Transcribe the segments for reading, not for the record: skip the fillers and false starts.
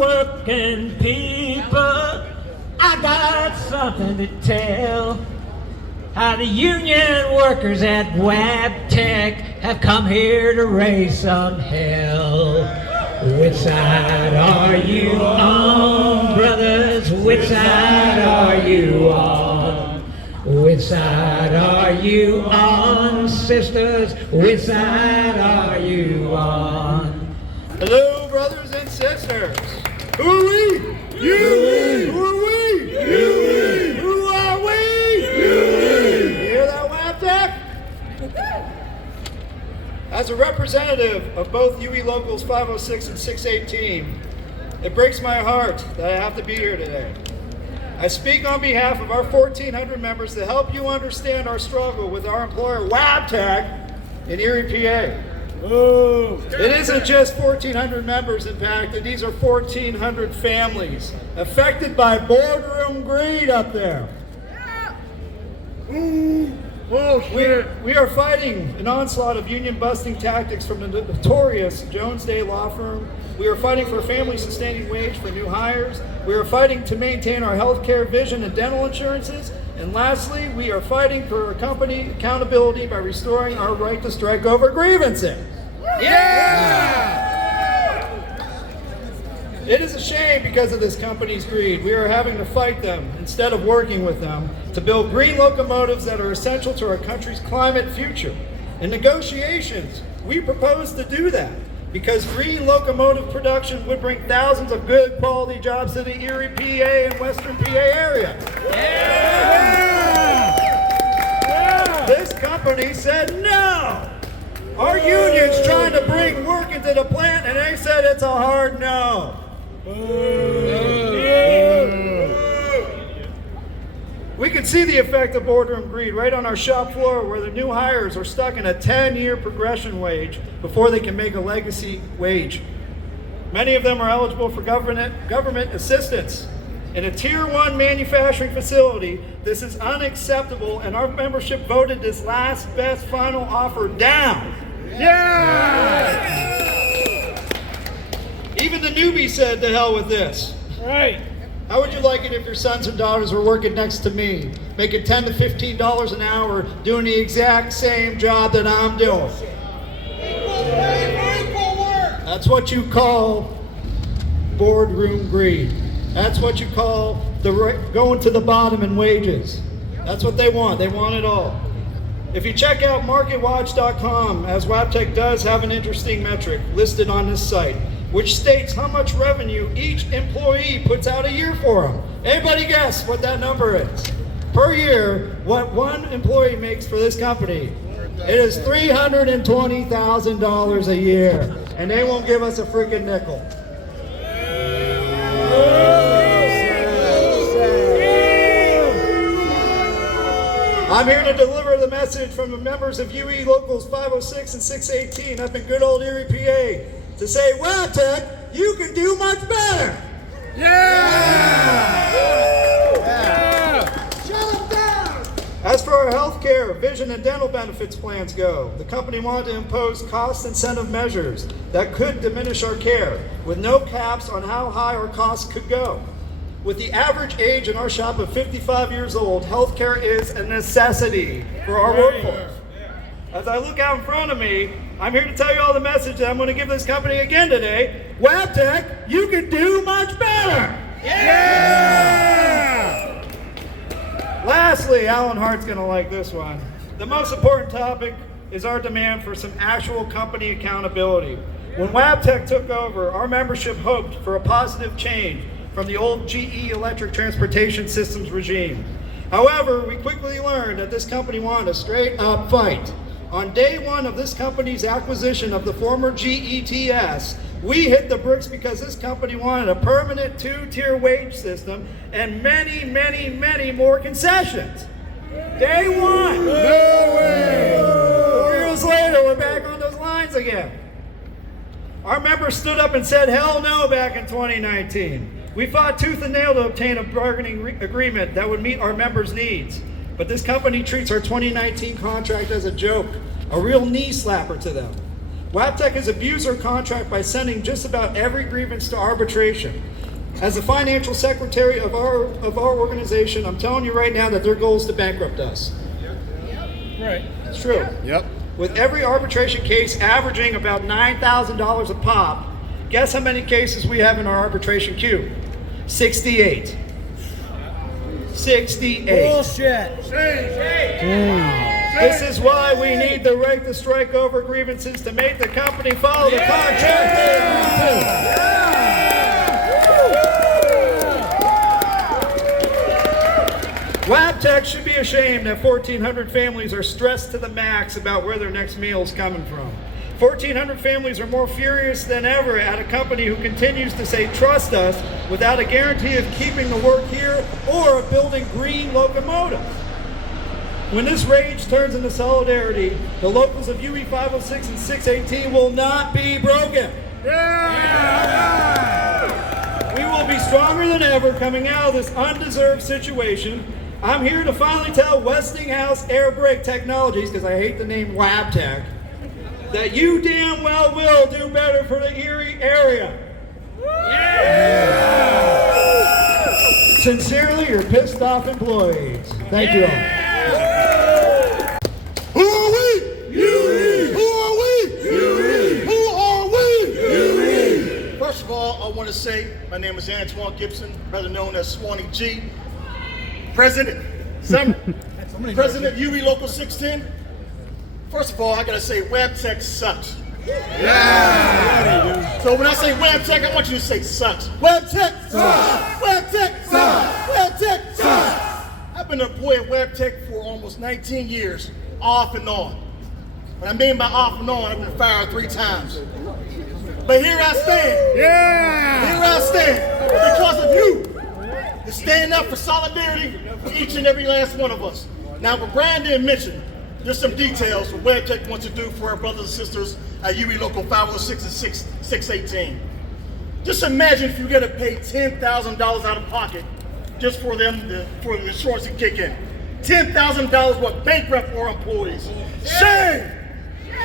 working people, I got something to tell. How the union workers at Wabtec have come here to raise some hell. Which side are you on, brothers? Which side are you on? Which side are you on, sisters? Which side are you on? Hello, brothers and sisters. Who are we? You. Who are we? You. Who are we? You. Hear that, Wabtec? As a representative of both UE Locals 506 and 618, it breaks my heart that I have to be here today. I speak on behalf of our 1,400 members to help you understand our struggle with our employer, Wabtec, in Erie, PA. It isn't just 1,400 members impacted, these are 1,400 families affected by boardroom greed up there. We are fighting an onslaught of union-busting tactics from the notorious Jones Day law firm. We are fighting for a family-sustaining wage for new hires. We are fighting to maintain our health care, vision, and dental insurances. And lastly, we are fighting for our company accountability by restoring our right to strike over grievances. Yeah! It is a shame because of this company's greed. We are having to fight them instead of working with them to build green locomotives that are essential to our country's climate future. In negotiations, we propose to do that because green locomotive production would bring thousands of good quality jobs to the Erie, PA and Western PA area. Yeah! This company said no. Our union's trying to bring work into the plant and they said it's a hard no. We can see the effect of boardroom greed right on our shop floor where the new hires are stuck in a 10-year progression wage before they can make a legacy wage. Many of them are eligible for government assistance. In a Tier 1 manufacturing facility, this is unacceptable and our membership voted this last best final offer down. Yeah! Even the newbie said, to hell with this. Right. How would you like it if your sons and daughters were working next to me, making $10 to $15 an hour, doing the exact same job that I'm doing? Equal work. That's what you call boardroom greed. That's what you call going to the bottom in wages. That's what they want. They want it all. If you check out MarketWatch.com, as Wabtec does have an interesting metric listed on this site, which states how much revenue each employee puts out a year for them. Anybody guess what that number is? Per year, what one employee makes for this company? It is $320,000 a year, and they won't give us a freaking nickel. I'm here to deliver the message from the members of UE Locals 506 and 618 up in good old Erie, PA, to say, Wabtec, you can do much better. Yeah! Shut them down! As for our health care, vision, and dental benefits plans go, the company wanted to impose cost incentive measures that could diminish our care, with no caps on how high our costs could go. With the average age in our shop of 55 years old, healthcare is a necessity for our workforce. As I look out in front of me, I'm here to tell you all the message that I'm going to give this company again today. Wabtec, you can do much better! Yeah! Lastly, Alan Hart's going to like this one. The most important topic is our demand for some actual company accountability. When Wabtec took over, our membership hoped for a positive change from the old GE Electric Transportation Systems regime. However, we quickly learned that this company wanted a straight-up fight. On day one of this company's acquisition of the former GETS, we hit the bricks because this company wanted a permanent two-tier wage system and many, many, many more concessions. Day one. No way. 4 years later, we're back on those lines again. Our members stood up and said, hell no, back in 2019. We fought tooth and nail to obtain a bargaining agreement that would meet our members' needs. But this company treats our 2019 contract as a joke, a real knee slapper to them. Wabtec has abused our contract by sending just about every grievance to arbitration. As the financial secretary of our organization, I'm telling you right now that their goal is to bankrupt us. Right. It's true. Yep. With every arbitration case averaging about $9,000 a pop, guess how many cases we have in our arbitration queue? 68. 68. Bullshit. This is why we need the right to strike over grievances to make the company follow the contract they agreed to. Wabtec should be ashamed that 1,400 families are stressed to the max about where their next meal is coming from. 1,400 families are more furious than ever at a company who continues to say, trust us, without a guarantee of keeping the work here or of building green locomotives. When this rage turns into solidarity, the locals of UE 506 and 618 will not be broken. We will be stronger than ever coming out of this undeserved situation. I'm here to finally tell Westinghouse Air Brake Technologies, because I hate the name Wabtec, that you damn well will do better for the Erie area. Sincerely, your pissed off employees. Thank you all. Who are we? UE. Who are we? UE. Who are we? UE. First of all, I want to say my name is Antoine Gibson, better known as Swanee G. President UE Local 610. First of all, I gotta say Wabtec sucks. Yeah. So when I say Wabtec, I want you to say sucks. Wabtec sucks. Wabtec sucks. Wabtec sucks. I've been an employee at Wabtec for almost 19 years, off and on. What I mean by off and on, I've been fired 3 times. But here I stand. Yeah. Here I stand because of you. To stand up for solidarity for each and every last one of us. Now, what Brandon mentioned, there's some details what Wabtec wants to do for our brothers and sisters at UE Local 506 and 618. Just imagine if you get to pay $10,000 out of pocket just for them for the insurance to kick in. $10,000 will bankrupt our employees. Shame!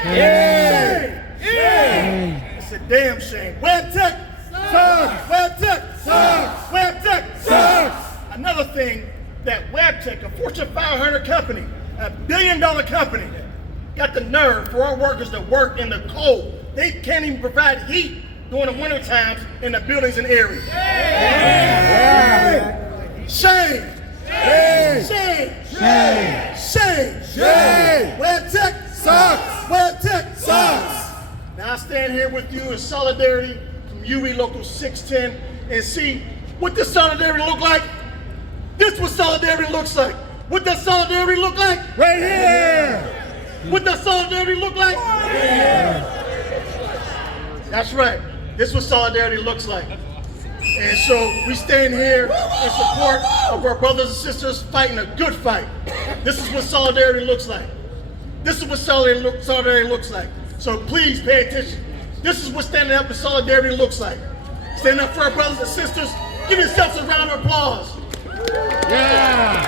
Shame! Shame! It's a damn shame. Wabtec sucks! Wabtec sucks! Wabtec sucks! Another thing that Wabtec, a Fortune 500 company, a $1 billion company, got the nerve for our workers to work in the cold. They can't even provide heat during the winter times in the buildings and areas. Shame! Shame! Shame! Shame! Shame! Shame! Wabtec sucks! Wabtec sucks! Now I stand here with you in solidarity from UE Local 610 and see what this solidarity look like. This is what solidarity looks like. What does solidarity look like? Right here. What does solidarity look like? That's right. This is what solidarity looks like. And so we stand here in support of our brothers and sisters fighting a good fight. This is what solidarity looks like. This is what solidarity looks like. So please pay attention. This is what standing up for solidarity looks like. Stand up for our brothers and sisters. Give yourselves a round of applause. Yeah.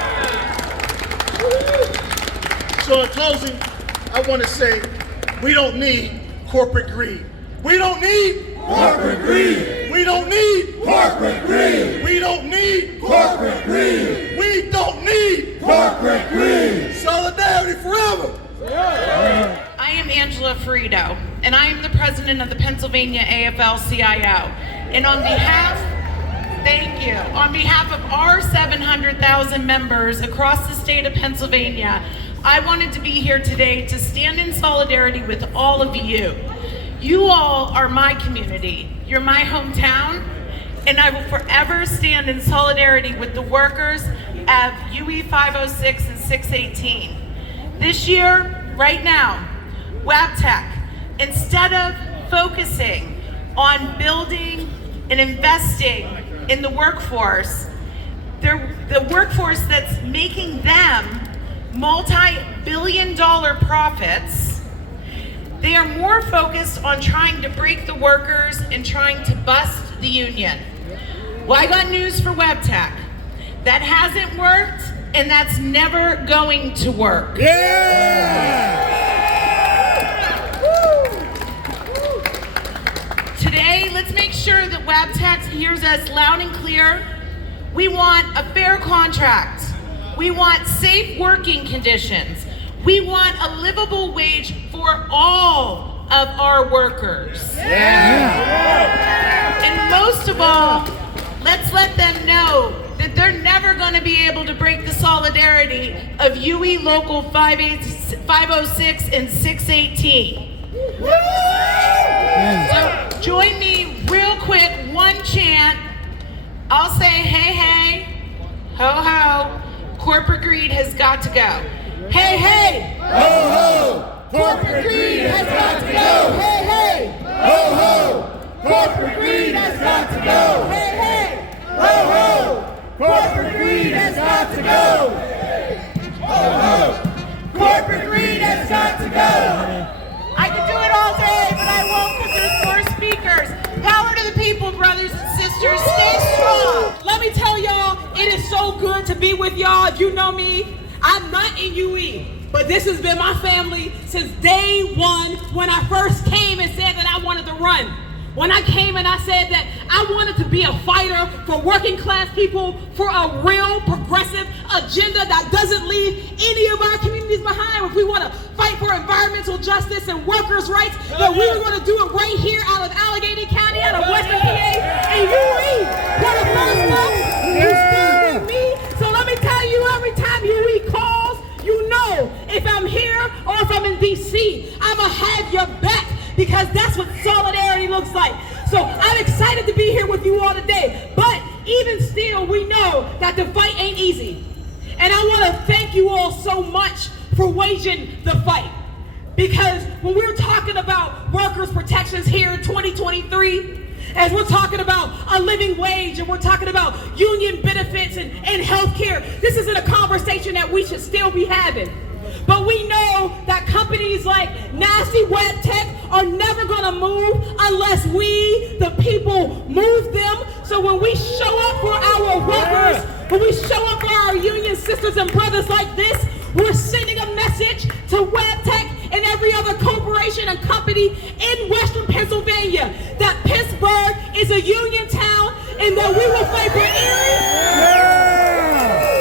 So in closing, I want to say we don't need corporate greed. We don't need Corporate greed. We don't need Corporate greed. We don't need Corporate greed. We don't need Corporate greed. solidarity forever. I am Angela Frito, and I am the president of the Pennsylvania AFL-CIO. And on behalf of our 700,000 members across the state of Pennsylvania, I wanted to be here today to stand in solidarity with all of you. You all are my community. You're my hometown, and I will forever stand in solidarity with the workers of UE 506 and 618. This year, right now, Wabtec, instead of focusing on building and investing in the workforce, the workforce that's making them multi-billion-dollar profits, they are more focused on trying to break the workers and trying to bust the union. Well, I got news for Wabtec. That hasn't worked, and that's never going to work. Yeah. sure that Wabtec hears us loud and clear. We want a fair contract. We want safe working conditions. We want a livable wage for all of our workers. And most of all, let's let them know that they're never going to be able to break the solidarity of UE Local 506 and 618. So join me real quick, one chant. I'll say hey, hey, ho, ho. Corporate greed has got to go. Hey, hey! Ho ho! Corporate greed has got to go! Hey hey! Ho ho! Corporate greed has got to go! Hey hey! Ho ho! Corporate greed has got to go! Ho ho! Corporate greed has got to go! I could do it all day, but I won't because there's more speakers. Power to the people, brothers and sisters. Stay strong. Let me tell y'all, it is so good to be with y'all. If you know me, I'm not in UE, but this has been my family since day one when I first came and said that I wanted to run. When I came and I said that I wanted to be a fighter for working class people, for a real progressive agenda that doesn't leave any of our communities behind. If we want to fight for environmental justice and workers' rights, that we were going to do it right here out of Allegheny County, out of Western PA, and UE were the first ones who stood with me. So let me tell you, every time UE calls, you know if I'm here or if I'm in DC, I'ma have your back. Because that's what solidarity looks like. So I'm excited to be here with you all today. But even still, we know that the fight ain't easy. And I want to thank you all so much for waging the fight. Because when we're talking about workers' protections here in 2023, as we're talking about a living wage and we're talking about union benefits and health care, this isn't a conversation that we should still be having. But we know that companies like Nasty Wabtec are never going to move unless we, the people, move them. So when we show up for our workers, when we show up for our union sisters and brothers like this, we're sending a message to Wabtec and every other corporation and company in Western Pennsylvania that Pittsburgh is a union town and that we will fight for Erie.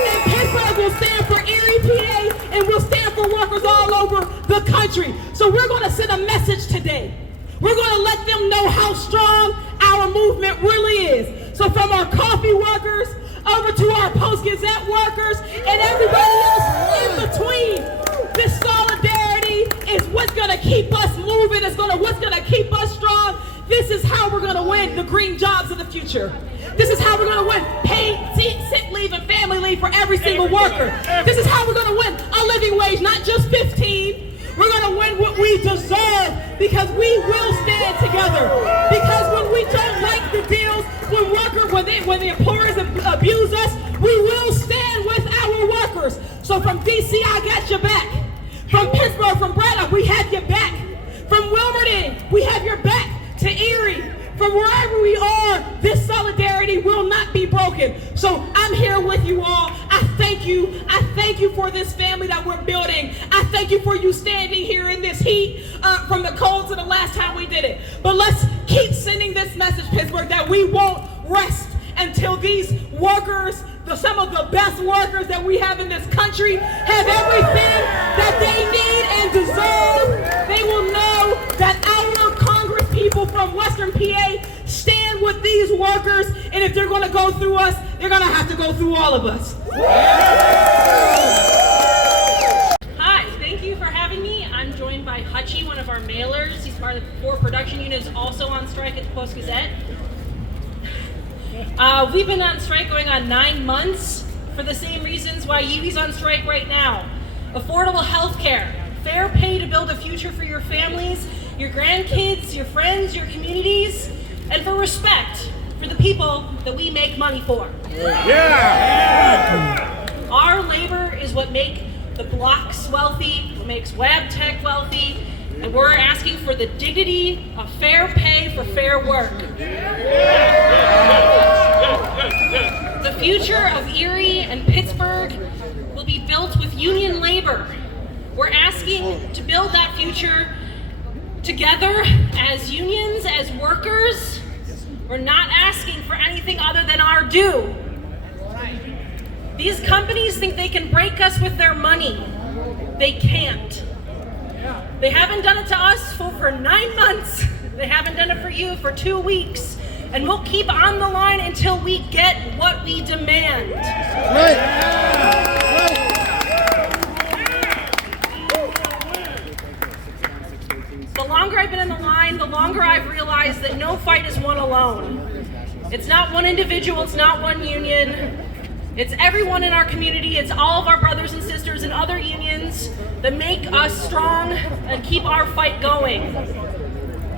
And Pittsburgh will stand for Erie, PA, and we'll stand for workers all over the country. So we're going to send a message today. We're going to let them know how strong our movement really is. So from our coffee workers over to our Post-Gazette workers and everybody else in between, this solidarity is what's going to keep us moving. It's what's going to keep us strong. This is how we're going to win the green jobs of the future. This is how we're going to win paid sick leave and family leave for every single worker. This is how we're going to win a living wage, not just 15. We're going to win what we deserve because we will stand together. Because when we don't like the deals, when the employers abuse us, we will stand with our workers. So from DC, I got your back. From Pittsburgh, from Braddock, we have your back. From Wilmington, we have your back. To Erie, from wherever we are, this solidarity will not be broken. So I'm here with you all. I thank you. I thank you for this family that we're building. I thank you for you standing here in this heat from the cold to the last time we did it. But let's keep sending this message, Pittsburgh, that we won't rest until these workers, some of the best workers that we have in this country, have everything that they need and deserve. They will know that our people from Western PA stand with these workers, and if they're going to go through us, they're going to have to go through all of us. Hi, thank you for having me. I'm joined by Hutchie, one of our mailers. He's part of the 4 production units also on strike at the Post-Gazette. We've been on strike going on 9 months for the same reasons why UE's on strike right now. Affordable health care, fair pay to build a future for your families, your grandkids, your friends, your communities, and for respect for the people that we make money for. Yeah. Our labor is what makes the blocks wealthy, what makes Wabtec wealthy, and we're asking for the dignity of fair pay for fair work. The future of Erie and Pittsburgh will be built with union labor. We're asking to build that future together as unions, as workers, We're not asking for anything other than our due. These companies think they can break us with their money. They can't. They haven't done it to us for 9 months. They haven't done it for you for 2 weeks. And we'll keep on the line until we get what we demand. The longer I've been in the line, the longer I've realized that no fight is won alone. It's not one individual, it's not one union. It's everyone in our community, it's all of our brothers and sisters in other unions that make us strong and keep our fight going.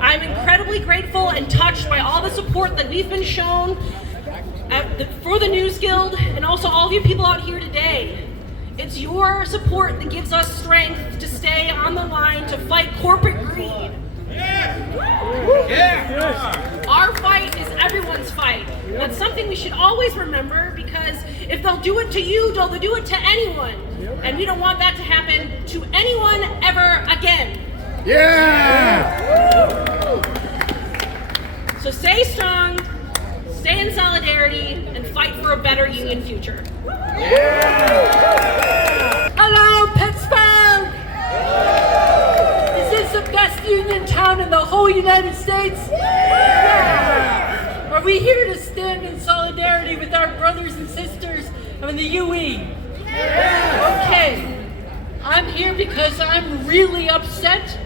I'm incredibly grateful and touched by all the support that we've been shown for the News Guild and also all of you people out here today. It's your support that gives us strength to stay on the line to fight corporate greed. Our fight is everyone's fight. That's something we should always remember, because if they'll do it to you, they'll do it to anyone. And we don't want that to happen to anyone ever again. So stay strong, stay in solidarity, and fight for a better union future. Hello, Pittsburgh! Is this the best union town in the whole United States? Yeah! Are we here to stand in solidarity with our brothers and sisters in the UE? Okay, I'm here because I'm really upset.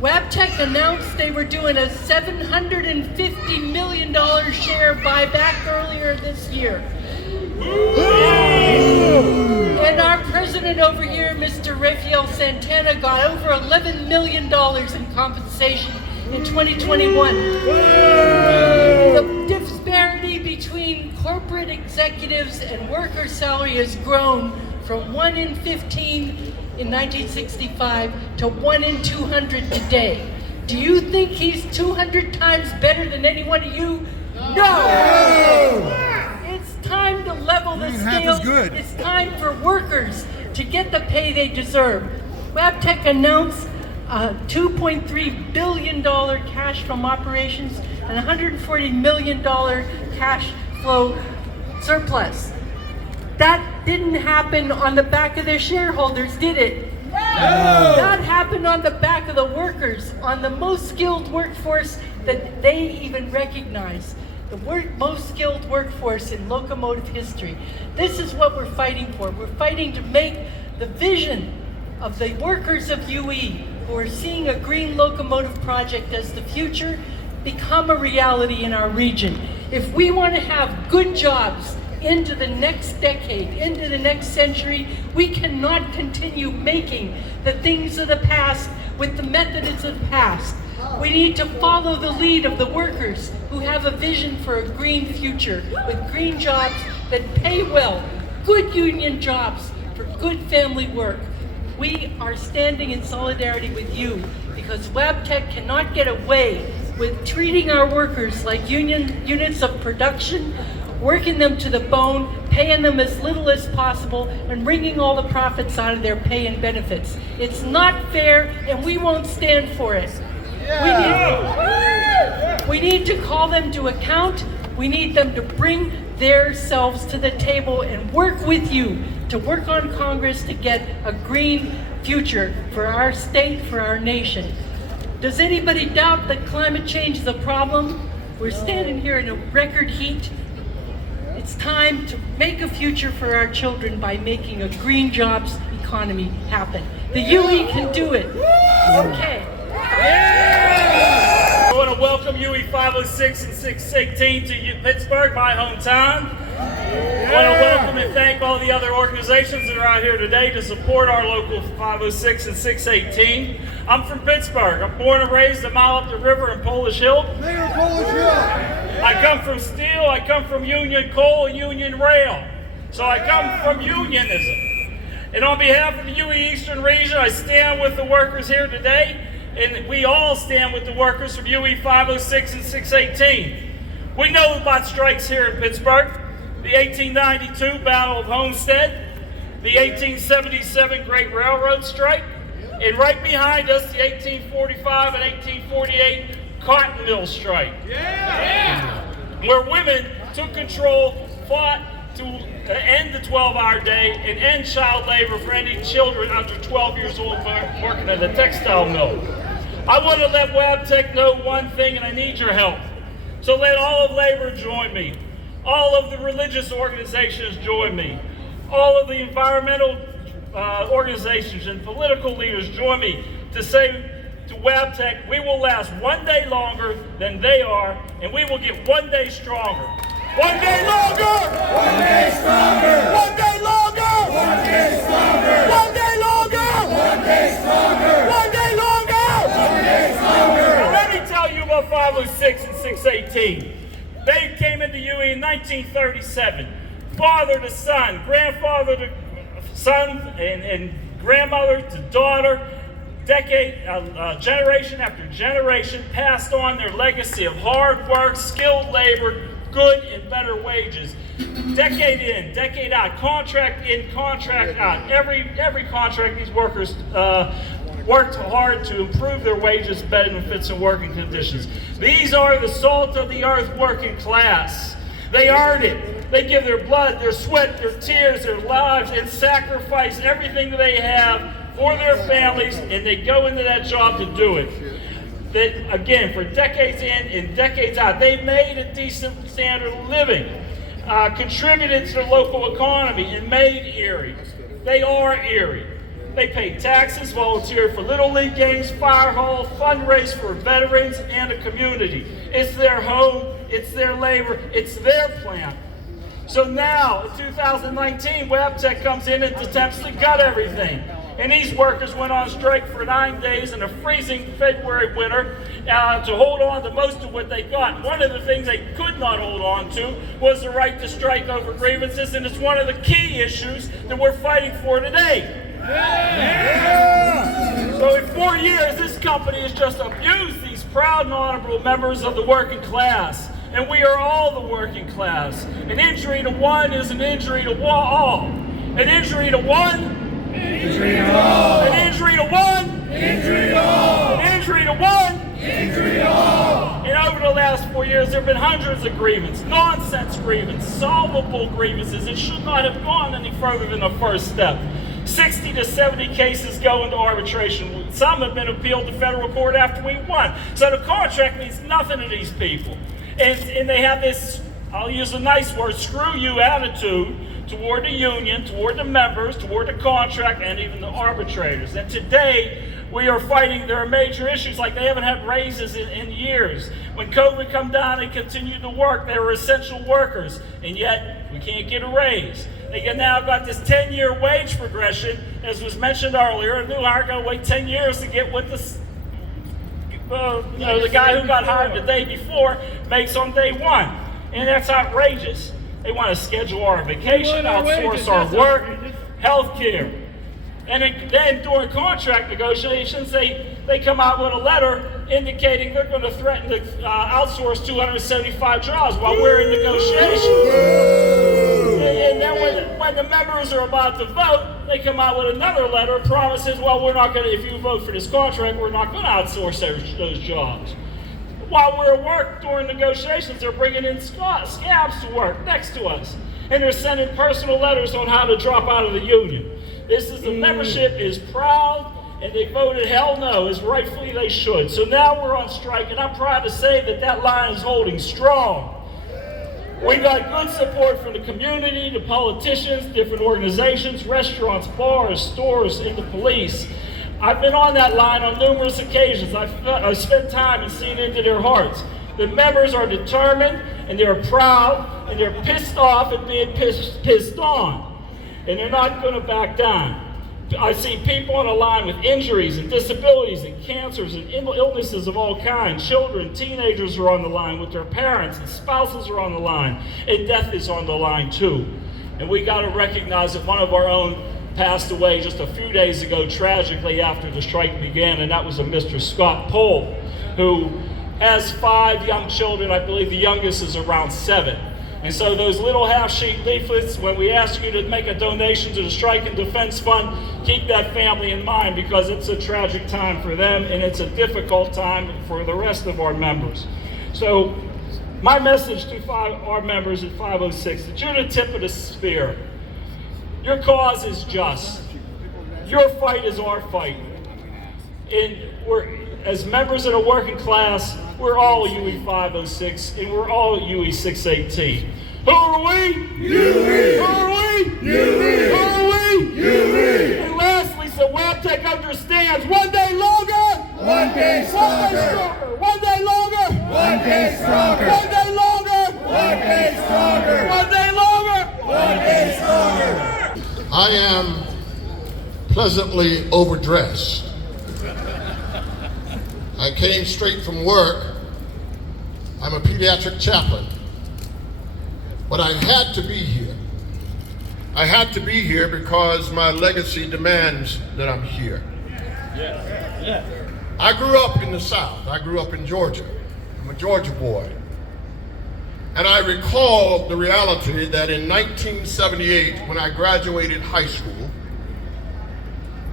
Wabtec announced they were doing a $750 million share buyback earlier this year. And our president over here, Mr. Rafael Santana, got over $11 million in compensation in 2021. The disparity between corporate executives and worker salary has grown from 1 in 15 in 1965 to 1 in 200 today. Do you think he's 200 times better than any one of you? No! It's time to level the scales. It's time for workers to get the pay they deserve. Wabtec announced a $2.3 billion cash from operations and $140 million cash flow surplus. That didn't happen on the back of their shareholders, did it? No! That happened on the back of the workers, on the most skilled workforce that they even recognize. The most skilled workforce in locomotive history. This is what we're fighting for. We're fighting to make the vision of the workers of UE, who are seeing a green locomotive project as the future, become a reality in our region. If we want to have good jobs into the next decade, into the next century, we cannot continue making the things of the past with the methods of the past. We need to follow the lead of the workers who have a vision for a green future with green jobs that pay well, good union jobs for good family work. We are standing in solidarity with you because Wabtec cannot get away with treating our workers like units of production, working them to the bone, paying them as little as possible, and wringing all the profits out of their pay and benefits. It's not fair, and we won't stand for it. We need to call them to account. We need them to bring themselves to the table and work with you to work on Congress to get a green future for our state, for our nation. Does anybody doubt that climate change is a problem? We're standing here in a record heat. It's time to make a future for our children by making a green jobs economy happen. The UE can do it. Okay. I want to welcome UE 506 and 618 to Pittsburgh, my hometown. I want to welcome and thank all the other organizations that are out here today to support our local 506 and 618. I'm from Pittsburgh. I'm born and raised a mile up the river in Polish Hill. I come from steel, I come from Union Coal and Union Rail. So I come from unionism. And on behalf of the UE Eastern Region, I stand with the workers here today, and we all stand with the workers from UE 506 and 618. We know about strikes here in Pittsburgh. The 1892 Battle of Homestead, the 1877 Great Railroad Strike, and right behind us, the 1845 and 1848 Cotton Mill Strike. where women took control, fought to end the 12-hour day and end child labor for any children under 12 years old working at a textile mill. I want to let Wabtec know one thing, and I need your help. So let all of labor join me. All of the religious organizations join me. All of the environmental organizations and political leaders join me to say to Wabtec, we will last one day longer than they are, and we will get one day stronger. One day longer! One day stronger! One day longer! One day stronger! One day longer! One day stronger! One day longer! One day stronger! Now let me tell you about 506 and 618. They came into UE in 1937. Father to son, grandfather to son, and grandmother to daughter. Generation after generation passed on their legacy of hard work, skilled labor, good and better wages. Decade in, decade out, contract in, contract out. Every contract, these workers worked hard to improve their wages, benefits, and working conditions. These are the salt of the earth working class. They earned it. They give their blood, their sweat, their tears, their lives, and sacrifice everything that they have for their families, and they go into that job to do it. That, again, for decades in and decades out, they made a decent standard of living, contributed to the local economy, and made Erie. They are Erie. They paid taxes, volunteered for Little League games, fire hall, fundraised for veterans and the community. It's their home, it's their labor, it's their plant. So now, in 2019, Wabtec comes in and attempts to gut everything. And these workers went on strike for 9 days in a freezing February winter to hold on to most of what they got. One of the things they could not hold on to was the right to strike over grievances, and it's one of the key issues that we're fighting for today. So in 4 years, this company has just abused these proud and honorable members of the working class. And we are all the working class. An injury to one is an injury to all. An injury to one, Injury to all! an injury to one, Injury to all! an injury to one. Injury to all! And over the last 4 years, there have been hundreds of grievances, nonsense grievances, solvable grievances that should not have gone any further than the first step. 60 to 70 cases go into arbitration. Some have been appealed to federal court after we won. So the contract means nothing to these people. And they have this, I'll use a nice word, screw you attitude toward the union, toward the members, toward the contract, and even the arbitrators. And today, we are fighting, there are major issues like they haven't had raises in years. When COVID come down, they continued to work. They were essential workers, and yet we can't get a raise. They now got this 10-year wage progression, as was mentioned earlier. A new hire got to wait 10 years to get what the guy who got hired the day before makes on day one. And that's outrageous. They want to schedule our vacation, outsource our work, health care. And then during contract negotiations, they come out with a letter indicating they're going to threaten to outsource 275 jobs while we're in negotiations. And then when the members are about to vote, they come out with another letter that promises, well, we're not going to, if you vote for this contract, we're not going to outsource those jobs. While we're at work during negotiations, they're bringing in scabs to work next to us. And they're sending personal letters on how to drop out of the union. The membership is proud, and they voted hell no, as rightfully they should. So now we're on strike, and I'm proud to say that line is holding strong. We got good support from the community, the politicians, different organizations, restaurants, bars, stores, and the police. I've been on that line on numerous occasions. I've spent time and seen into their hearts. The members are determined, and they're proud, and they're pissed off and being pissed on. And they're not going to back down. I see people on the line with injuries and disabilities and cancers and illnesses of all kinds. Children, teenagers are on the line with their parents, and spouses are on the line, and death is on the line too. And we got to recognize that one of our own passed away just a few days ago tragically after the strike began, and that was a Mr. Scott Pohl, who has 5 young children. I believe the youngest is around 7. And so those little half-sheet leaflets, when we ask you to make a donation to the Strike and Defense Fund, keep that family in mind, because it's a tragic time for them, and it's a difficult time for the rest of our members. So My message to our members at 506, that you're the tip of the spear. Your cause is just. Your fight is our fight. And as members of the working class, we're all UE 506 and we're all UE 618. Who are we? UE! Who are we? UE! Who are we? UE! And lastly, so Wabtec understands, one day longer! One day stronger! One day longer! One day stronger! One day longer! One day stronger! One day longer! One day stronger! I am pleasantly overdressed. I came straight from work. I'm a pediatric chaplain. But I had to be here. I had to be here because my legacy demands that I'm here. I grew up in the South. I grew up in Georgia. I'm a Georgia boy. And I recall the reality that in 1978, when I graduated high school,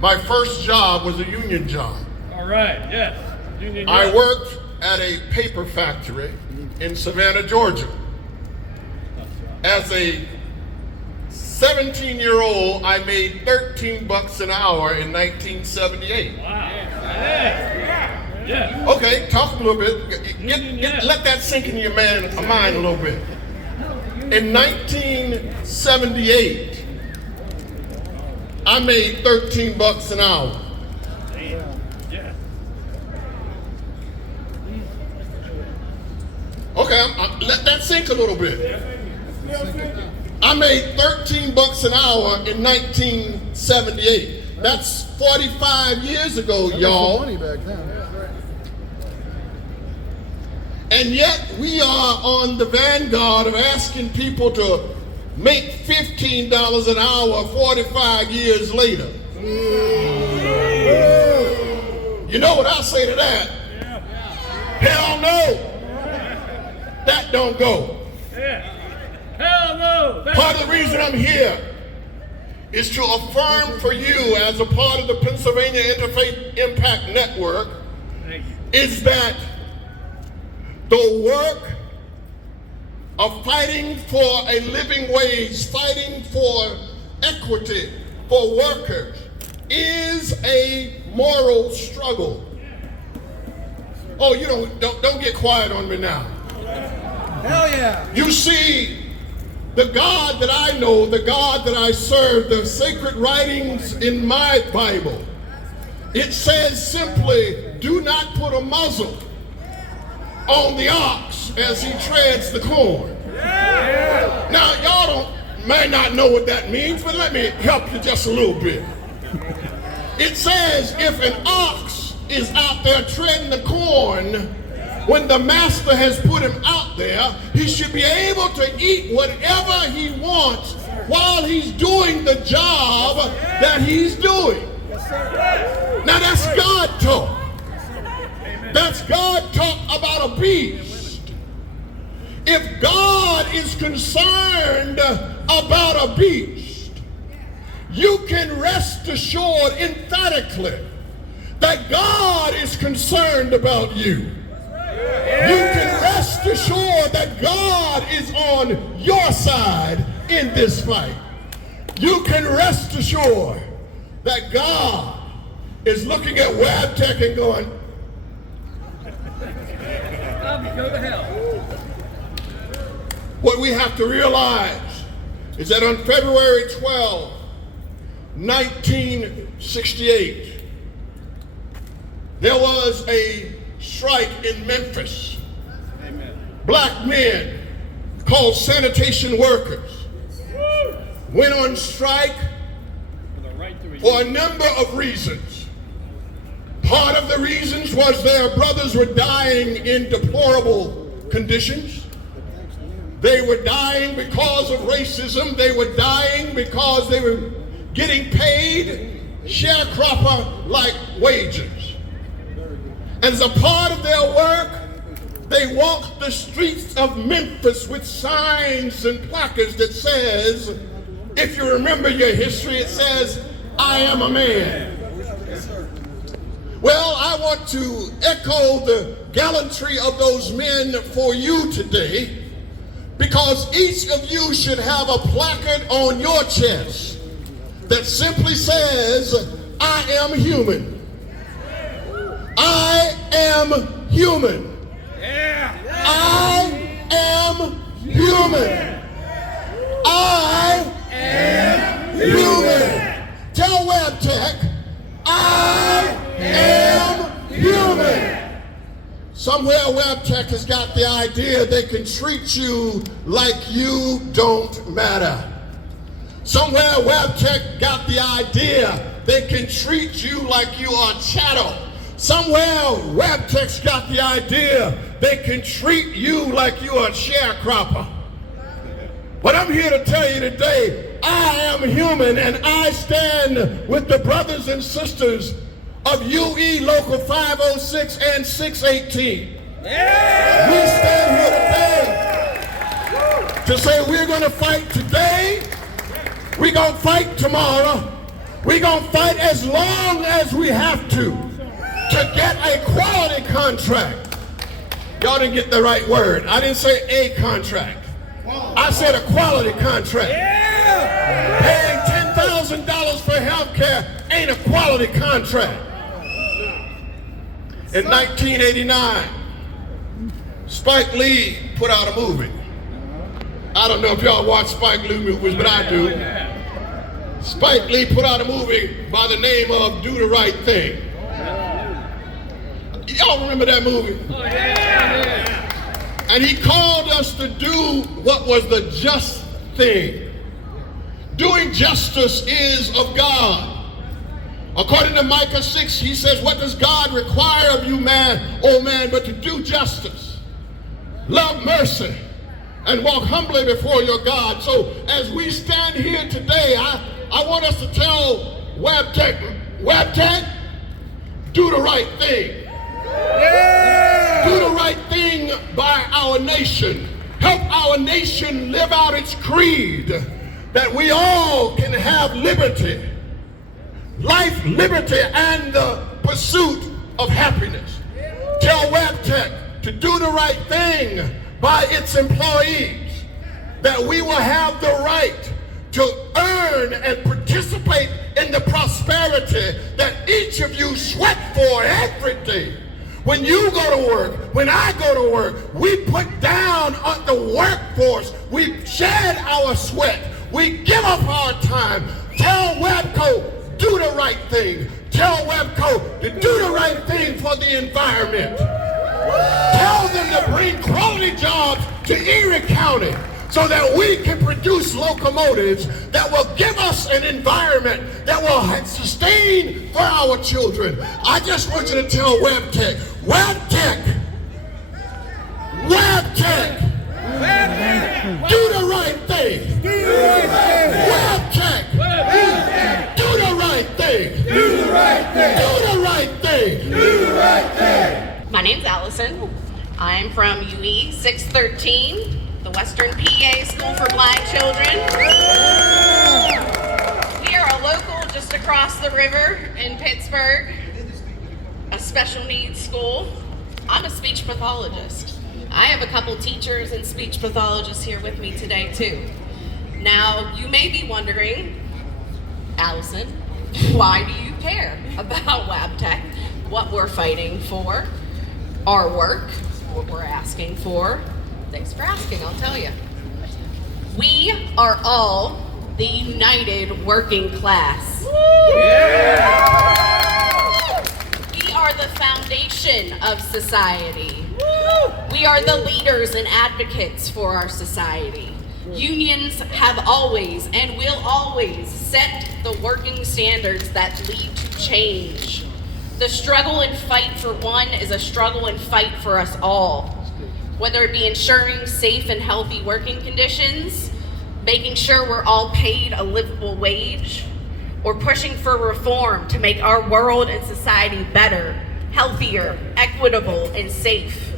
my first job was a union job. All right, yes. Union I job. worked at a paper factory in Savannah, Georgia. As a 17-year-old, I made $13 an hour in 1978. Wow. Yeah. Okay, talk a little bit. Let that sink in your mind a little bit. In 1978, I made $13 an hour. Yeah. Okay, let that sink a little bit. I made $13 an hour in 1978. That's 45 years ago, y'all. And yet we are on the vanguard of asking people to make $15 an hour 45 years later. You know what I say to that? Hell no. That don't go. Hell no. Part of the reason I'm here is to affirm for you as a part of the Pennsylvania Interfaith Impact Network is that the work of fighting for a living wage, fighting for equity for workers is a moral struggle. Oh, you don't get quiet on me now. Hell yeah! You see, the God that I know, the God that I serve, the sacred writings in my Bible, it says simply, do not put a muzzle on the ox as he treads the corn. Now, y'all may not know what that means, but let me help you just a little bit. It says if an ox is out there treading the corn, when the master has put him out there, he should be able to eat whatever he wants while he's doing the job that he's doing. Now that's God talk. That's God talk about a beast. If God is concerned about a beast, you can rest assured emphatically that God is concerned about you. You can rest assured that God is on your side in this fight. You can rest assured that God is looking at Wabtec and going, Go to hell. what we have to realize is that on February 12, 1968, there was a strike in Memphis. Amen. Black men called sanitation workers went on strike for a number of reasons. Part of the reasons was their brothers were dying in deplorable conditions. They were dying because of racism. They were dying because they were getting paid sharecropper-like wages. As a part of their work, they walked the streets of Memphis with signs and placards that says, if you remember your history, it says, I am a man. Well, I want to echo the gallantry of those men for you today, because each of you should have a placard on your chest that simply says, I am human. I am human. I am human. I am human. Tell Wabtec, I am human. Somewhere Wabtec has got the idea they can treat you like you don't matter. Somewhere Wabtec got the idea they can treat you like you are chattel. Somewhere Wabtec's got the idea they can treat you like you are a sharecropper. But I'm here to tell you today, I am human, and I stand with the brothers and sisters of UE Local 506 and 618. We stand here today to say we're going to fight today, we're going to fight tomorrow, we're going to fight as long as we have to get a quality contract. Y'all didn't get the right word. I didn't say a contract. I said a quality contract. Paying $10,000 for health care ain't a quality contract. In 1989, Spike Lee put out a movie. I don't know if y'all watch Spike Lee movies, but I do. Spike Lee put out a movie by the name of Do the Right Thing. Y'all remember that movie? And he called us to do what was the just thing. Doing justice is of God. According to Micah 6, he says, what does God require of you, man, oh man, but to do justice, love mercy, and walk humbly before your God. So as we stand here today, I want us to tell Wabtec, do the right thing. Do the right thing by our nation. Help our nation live out its creed that we all can have liberty, life, liberty, and the pursuit of happiness. Tell Wabtec to do the right thing by its employees, that we will have the right to earn and participate in the prosperity that each of you sweat for every day. When you go to work, when I go to work, we put down on the workforce. We shed our sweat. We give up our time. Tell Wabco, do the right thing. Tell Wabco to do the right thing for the environment. Tell them to bring quality jobs to Erie County so that we can produce locomotives that will give us an environment that will sustain for our children. I just want you to tell Wabtec, do the right thing. Wabtec, do the right thing. Do the right thing. Do the right thing. Do the right thing. My name's Allison. I'm from UE 613. The Western PA School for Blind Children. We are a local just across the river in Pittsburgh, a special needs school. I'm a speech pathologist. I have a couple teachers and speech pathologists here with me today too. Now, you may be wondering, Allison, why do you care about Wabtec, what we're fighting for, our work, what we're asking for? Thanks for asking, I'll tell you. We are all the united working class. We are the foundation of society. We are the leaders and advocates for our society. Unions have always and will always set the working standards that lead to change. The struggle and fight for one is a struggle and fight for us all. Whether it be ensuring safe and healthy working conditions, making sure we're all paid a livable wage, or pushing for reform to make our world and society better, healthier, equitable, and safe.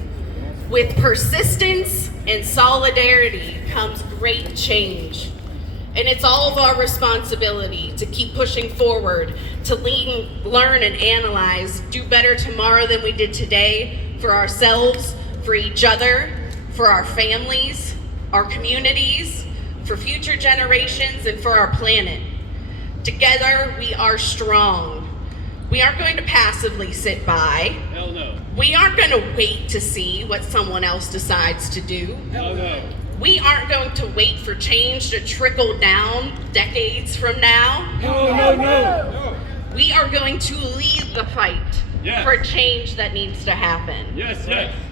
With persistence and solidarity comes great change. And it's all of our responsibility to keep pushing forward, to learn and analyze, do better tomorrow than we did today, for ourselves, for each other, for our families, our communities, for future generations, and for our planet. Together, we are strong. We aren't going to passively sit by. Hell no. We aren't going to wait to see what someone else decides to do. Hell no. We aren't going to wait for change to trickle down decades from now. No. We are going to lead the fight Yes. for change that needs to happen. Yes.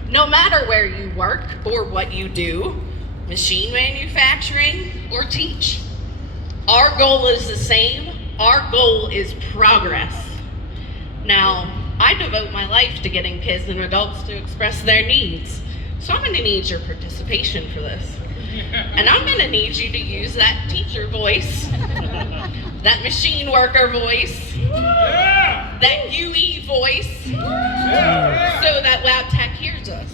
No matter where you work or what you do, machine manufacturing or teach, our goal is the same. Our goal is progress. Now, I devote my life to getting kids and adults to express their needs. So I'm going to need your participation for this. And I'm going to need you to use that teacher voice, that machine worker voice, that UE voice, so that Wabtec hears us.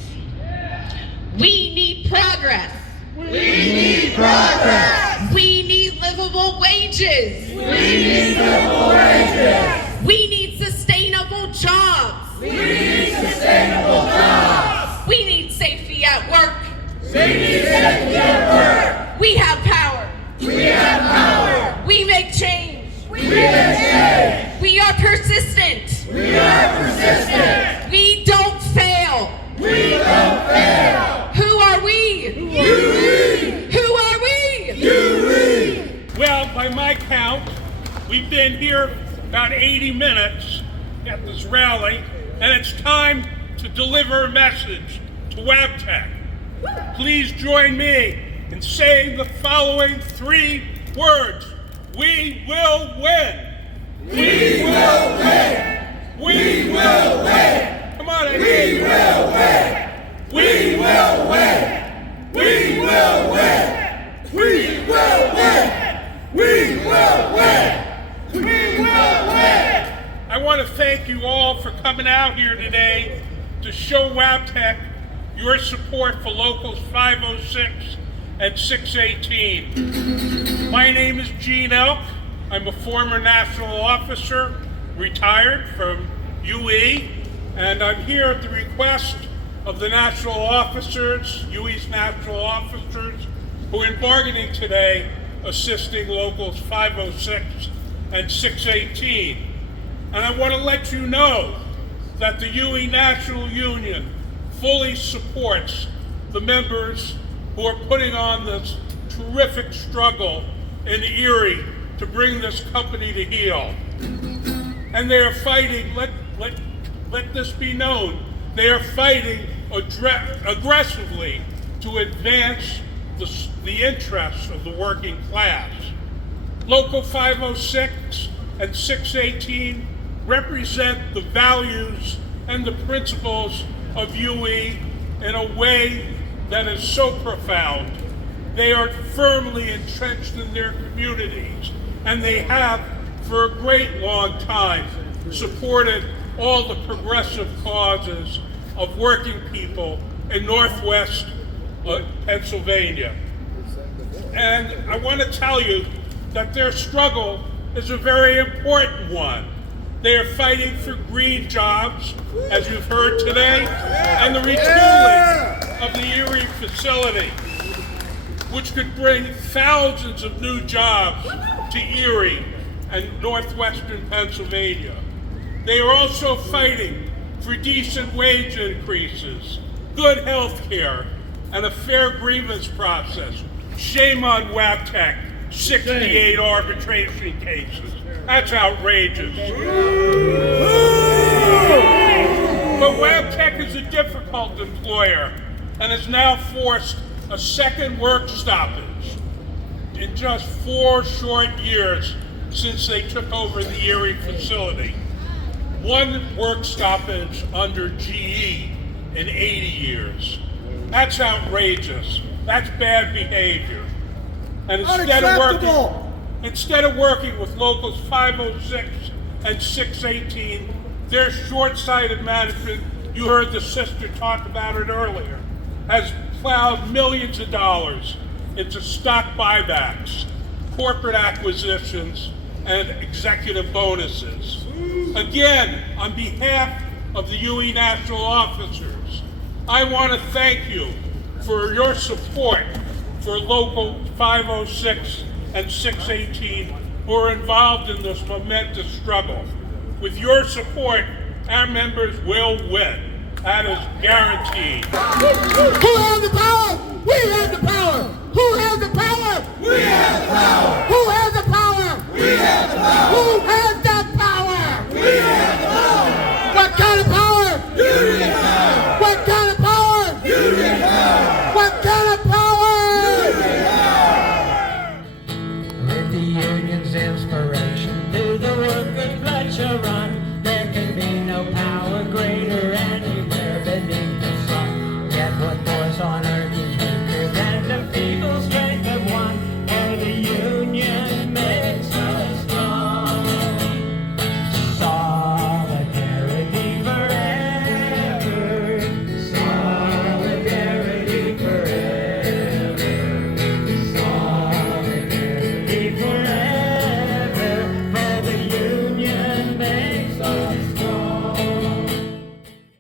We need progress. We need progress. We need livable wages. We need livable wages. We need sustainable jobs. We need sustainable jobs. We need safety at work. We need safety at work. We have power. We have power. We make change. We make change. We are persistent. We are persistent. We don't fail. We don't fail. Who are we? UE. Who are we? UE. Well, by my count, we've been here about 80 minutes at this rally, and it's time to deliver a message to Wabtec. Please join me in saying the following 3 words. We will win. We will win. We will win. Come on, We will win. We will win. We will win. We will win. We will win. We will win. I want to thank you all for coming out here today to show Wabtec your support for Locals 506 and 618. My name is Gene Elk. I'm a former national officer, retired from UE, and I'm here at the request of the national officers, UE's national officers, who are in bargaining today, assisting Locals 506 and 618. And I want to let you know that the UE National Union fully supports the members who are putting on this terrific struggle in Erie to bring this company to heel. And they are fighting, let this be known, they are fighting aggressively to advance the interests of the working class. Local 506 and 618 represent the values and the principles of UE in a way that is so profound. They are firmly entrenched in their communities, and they have, for a great long time, supported all the progressive causes of working people in Northwest Pennsylvania. And I want to tell you that their struggle is a very important one. They are fighting for green jobs, as you've heard today, and the retooling of the Erie facility, which could bring thousands of new jobs to Erie and northwestern Pennsylvania. They are also fighting for decent wage increases, good health care, and a fair grievance process. Shame on Wabtec, 68 arbitration cases. That's outrageous. But Wabtec is a difficult employer and has now forced a second work stoppage in just 4 short years since they took over the Erie facility. 1 work stoppage under GE in 80 years. That's outrageous. That's bad behavior. And instead of working with Locals 506 and 618, their short-sighted management, you heard the sister talk about it earlier, has plowed millions of dollars into stock buybacks, corporate acquisitions, and executive bonuses. Again, on behalf of the UE National Officers. I want to thank you for your support for Local 506 and 618 who are involved in this momentous struggle. With your support, our members will win. That is guaranteed. Who has the power? We have the power. Who